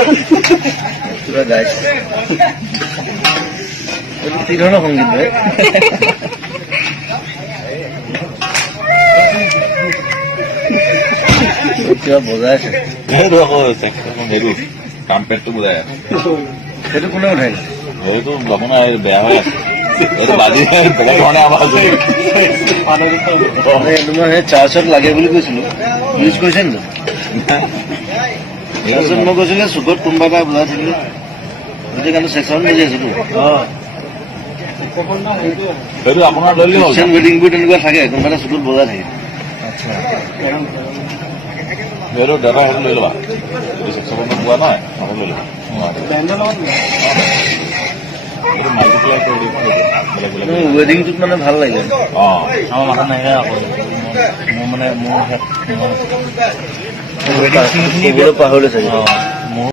পুৰা গাইছে কি ধৰণৰ সংগীত ভাই কিবা বজাইছে সেইটো আকৌ হেৰি ট্ৰাম্পেটটো বজাই আছে সেইটো কোনে উঠাই সেইটো আপোনাৰ বেয়া হৈ আছে এইটো বাজি বেলেগ ধৰণে আমাৰ তোমাৰ সেই চাৰ্চত লাগে বুলি কৈছিলো ইউজ কৰিছে নেকি তাৰপিছত মই কৈছো যে চুকত কোনোবা এটা বজাই থাকিলে গোটেই কাৰণে চেকচন বজি আছোতো সেইটো আপোনাৰ লৈ ল'ব ৱেডিংবোৰ তেনেকুৱা থাকে কোনোবা এটা চুকত বজাই থাকে সেইটো দাদা সেইটো লৈ ল'বা এইটো চেকচন পোৱা নাই আকৌ লৈ ল'বা এইটো মাল্টিপ্লাই কৰি দিব বেলেগ বেলেগ ৱেডিংটোত মানে ভাল লাগে অঁ আমাৰ মাথাত নাহে আকৌ মোৰ মানে মোৰ ক'বলৈ পাহৰিলে চাগে